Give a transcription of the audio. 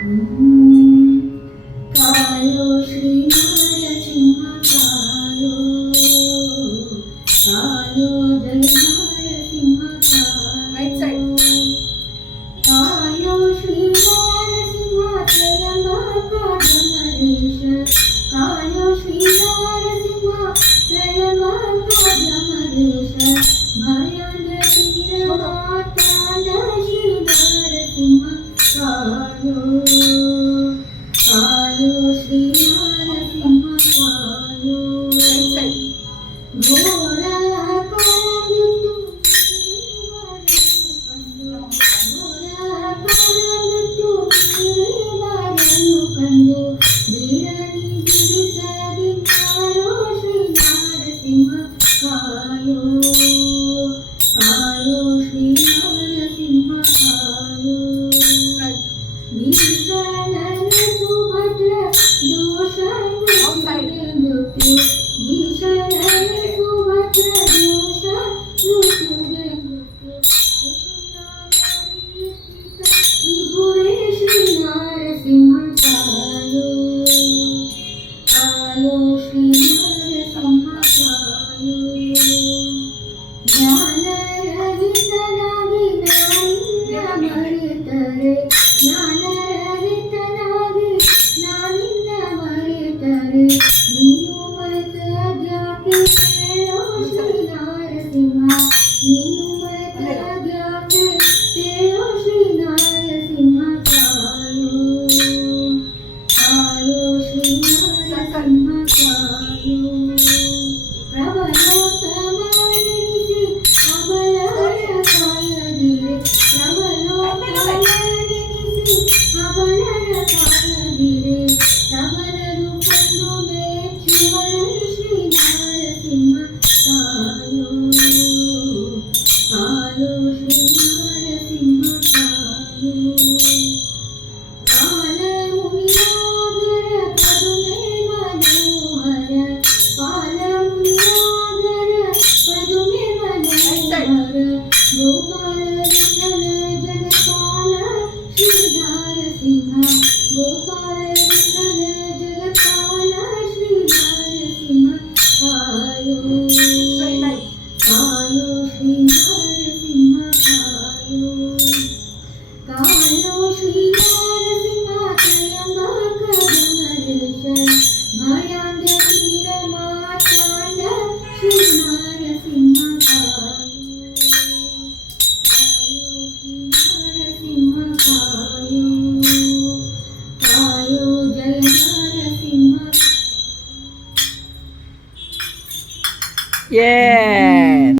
कायो श्री नरसिंह कायो कायो जय नरसिंह कायो कायो श्री नरसिंह त्रयंबकाधमरेश कायो श्री नरसिंह त्रयंबकाधमरेश भयंकर तीरमातांड श्री नरसिंह कायो कायो श्री नरसिंह कायो घोरा कालमृत्यु घोरा कालमृत्यु वारनु कंदो वीरनी गिरिसदिन्यारो श्री नरसिंह कायो कायो श्री नरसिंह कायो भीषण सुभद्र दोष मृत्यु भीषण सुभद्र दोष मृत्यु त्रिपुरे श्री नरसिंह कायो कायो श्री नरसिंह कायो ज्ञान रहितनाಗಿ ನಾನಿಂದ ಮರೆತರೆ ಜ್ಞಾನ ರಹಿತನಾಗಿ ನಾನಿಂದ ಮರೆತರೆ ನೀನು ಮರೆತದ್ಯಾಕೆ ಹೇಳೋ ಶ್ರೀ ನರಸಿಂಹ ನೀನು ಮರೆತದ್ಯಾಕೆ ಹೇಳೋ ಶ್ರೀ ನರಸಿಂಹ ಕಾಯೋ ಕಾಯೋ ಶ್ರೀ ನರಸಿಂಹ ಕಾಯೋ ಪ್ರಬಲೋತ್ತಮನೆನಿಸಿ ಅಬಲರ ಕಾಯದಿರೆ ಪ್ರಬಲೋತ್ತಮನೆನಿಸಿ ಅಬಲರ ಕಾಯದಿರೆ ಪ್ರಬಲರು ಕೊಂಡು ಮೆಚ್ಚುವರು ಶ್ರೀ ನರಸಿಂಹ ಕಾಯೋ ಕಾಯೋ ಶ್ರೀ ನರಸಿಂಹ ಕಾಯೋ ಕಾಲಮುನಿಯಾಗರ ಪದುಮೆ ಮನೋಹರ ಕಾಲಮುನಿಯಾಗರ ಪದುಮೆ ಮನೋಹರ ಗೋಪಾಲ ವಿಠಲ ಜಗತ್ಪಾಲ ಶ್ರೀ ನರಸಿಂಹ ಗೋಪಾಲ ವಿಠಲ ಜಗತ್ಪಾಲ ಶ್ರೀ ನರಸಿಂಹ ಕಾಯೋ ಕಾಯೋ ಶ್ರೀ ನರಸಿಂಹ ಕಾಯೋ कायो श्री नरसिंह त्रयंबकाधमरेश भयांड तीरमातांड श्री नरसिंह कायो कायो श्री नरसिंह कायो कायो जय नरसिंह Yeah.